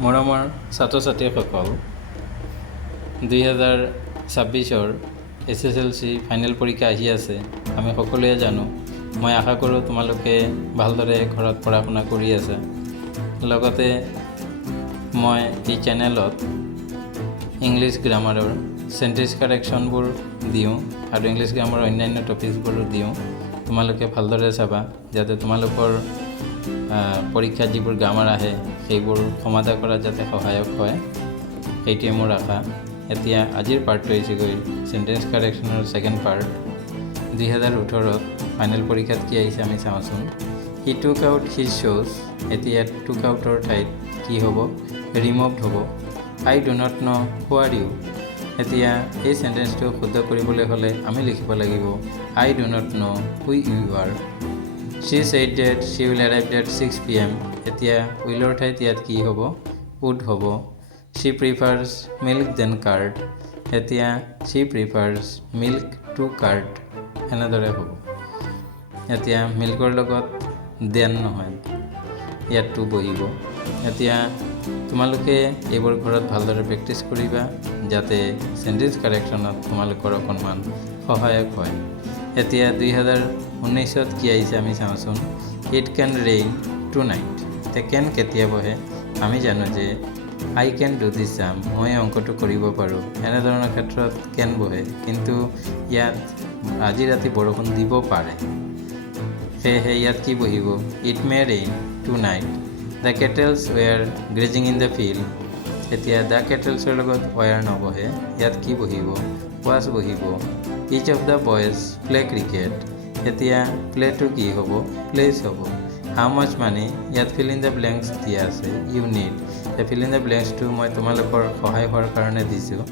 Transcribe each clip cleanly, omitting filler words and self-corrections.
মৰমৰ ছাত্ৰ ছাত্ৰীসকল, 2026-ৰ SSLC ফাইনেল পৰীক্ষা আহি আছে। আমি সকলোৱে জানো। মই আশা কৰোঁ তোমালোকে ভালদৰে ঘৰত পঢ়া শুনা কৰি আছা। লগতে মই এই চেনেলত ইংলিছ গ্ৰামাৰৰ চেণ্টেন্স কাৰেকশ্যনবোৰ দিওঁ আৰু ইংলিছ গ্ৰামাৰৰ অন্যান্য টপিকছবোৰো দিওঁ। তোমালোকে ভালদৰে চাবা যাতে তোমালোকৰ পৰীক্ষাত যিবোৰ গ্ৰামাৰ আহে সেইবোৰ সমাধা কৰাত যাতে সহায়ক হয়, সেইটোৱে মোৰ আশা। এতিয়া আজিৰ পাৰ্টটো হৈছেগৈ চেণ্টেন্স কাৰেকশ্যনৰ ছেকেণ্ড পাৰ্ট। 2018-ত ফাইনেল পৰীক্ষাত কি আহিছে আমি চাওঁচোন। হি টুক আউট হিজ শ্বুজ, এতিয়া টুক আউটৰ ঠাইত কি হ'ব? ৰিমুভড হ'ব। I do not know' who are you. এতিয়া এই চেণ্টেন্সটো শুদ্ধ কৰিবলৈ হ'লে আমি লিখিব লাগিব I do not know' who you are. She said that she will arrive at 6 p.m. এতিয়া উইলৰ ঠাইত ইয়াত কি হ'ব? would হ'ব। She prefers milk than curd, এতিয়া she prefers milk to curd এনেদৰে হ'ব। এতিয়া মিল্কৰ লগত দেন নহয়, ইয়াত টু বহিব। এতিয়া তোমালোকে এইবোৰ ঘৰত ভালদৰে প্ৰেক্টিছ কৰিবা যাতে চেণ্টেন্স কাৰেকশ্যনত তোমালোকৰ অকণমান সহায়ক হয়। এতিয়া 2019-ত কি আহিছে আমি চাওঁচোন। It can rain tonight. এতিয়া কেন কেতিয়া বহে? আমি জানো যে আই কেন ডু দিছ জাম, মই অংকটো কৰিব পাৰোঁ, এনেধৰণৰ ক্ষেত্ৰত কেন বহে। কিন্তু ইয়াত আজি ৰাতি বৰষুণ দিব পাৰে, সেয়েহে ইয়াত কি বহিব? It may rain tonight. The cattles were grazing in the field, এতিয়া দ্য কেটেলছৰ লগত ৱেৰ নবহে, ইয়াত কি বহিব? ৱাজ বহিব। Each of the boys play cricket, এতিয়া প্লেটো কি হ'ব? প্লেচ হ'ব। হাউ মাছ মানি, ইয়াত ফিল ইন দ্য ব্লেংকছ দিয়া আছে, ইউ নিড। এই ফিল ইন দ্য ব্লেংকছটো মই তোমালোকৰ সহায় হোৱাৰ কাৰণে দিছোঁ।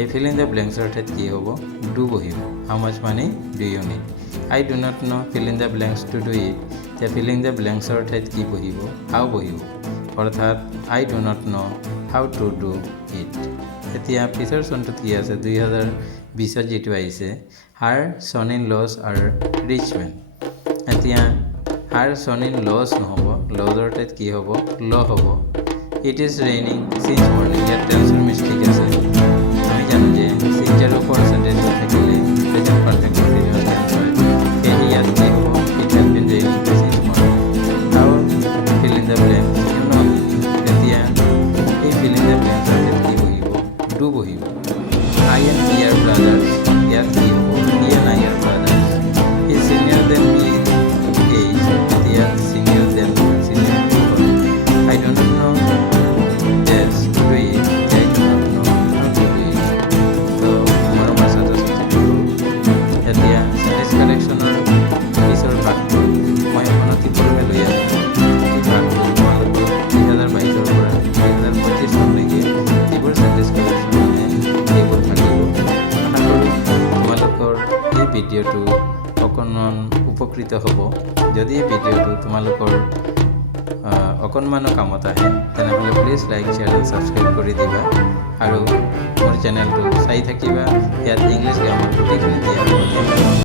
এই ফিল ইন দ্য ব্লেংকছৰ ঠাইত কি হ'ব? ডু বহিব। How much money do you need. I do not know' fill in the blanks to do it, এতিয়া ফিল ইন দ্য ব্লেংকছৰ ঠাইত কি বহিব? হাউ বহিব। অৰ্থাৎ I do not know' how to do it. এতিয়া পিছৰ চনটোত কি আছে? 2020-ত যিটো আহিছে, her son in laws are rich men. এতিয়া হাৰ চন ইন লছ নহ'ব, লছৰ ঠাইত কি হ'ব? ল হ'ব। It is raining since morning, ইয়াত টেন্সৰ মিষ্টেক আছে। আমি জানো যে চিন্স আৰু ফৰ চেণ্টেন্সত থাকিলে প্ৰেজেণ্ট পাৰফেক্ট কণ্টিনিউৱাছ টেন্স হয়। সেয়েহে ইয়াত কি হ'ব? It has been raining since morning. How feel in the blanks, you know'. এতিয়া এই ফিল ইন দ্য ব্লেংকছৰ ঠাইত কি বহিব? ডু বহিব। I and he are brothers, ইয়াত কি হ'ব? He and I are brothers. He senior than me in age, এতিয়া চিনিয়ৰ দেন চিনিয়ৰ টু হ'ল। I do not know' dates to do it, I do not know' how to do it. তো মৰমৰ ছাত্ৰ ছাত্ৰীসকল, এতিয়া sentence কাৰেকশ্যনৰ পিছৰ ভাগটো মই অনতিপলমে লৈ আহিম। এই ভাগটো তোমালোকৰ 2022-ৰ পৰা 2025-লৈকে যিবোৰ চেণ্টেন্স কাৰেকশ্যন আহে সেইবোৰ থাকিব। আশা কৰোঁ তোমালোকৰ এই ভিডিঅ'টো অকণমান উপকৃত হ'ব। যদি এই ভিডিঅ'টো তোমালোকৰ অকণমানো কামত আহে তেনেহ'লে প্লিজ লাইক শ্বেয়াৰ আৰু ছাবস্ক্ৰাইব কৰি দিবা আৰু মোৰ চেনেলটো চাই থাকিবা। ইয়াত ইংলিছ গ্ৰামাৰ গোটেইখিনি দিয়া হ'ব।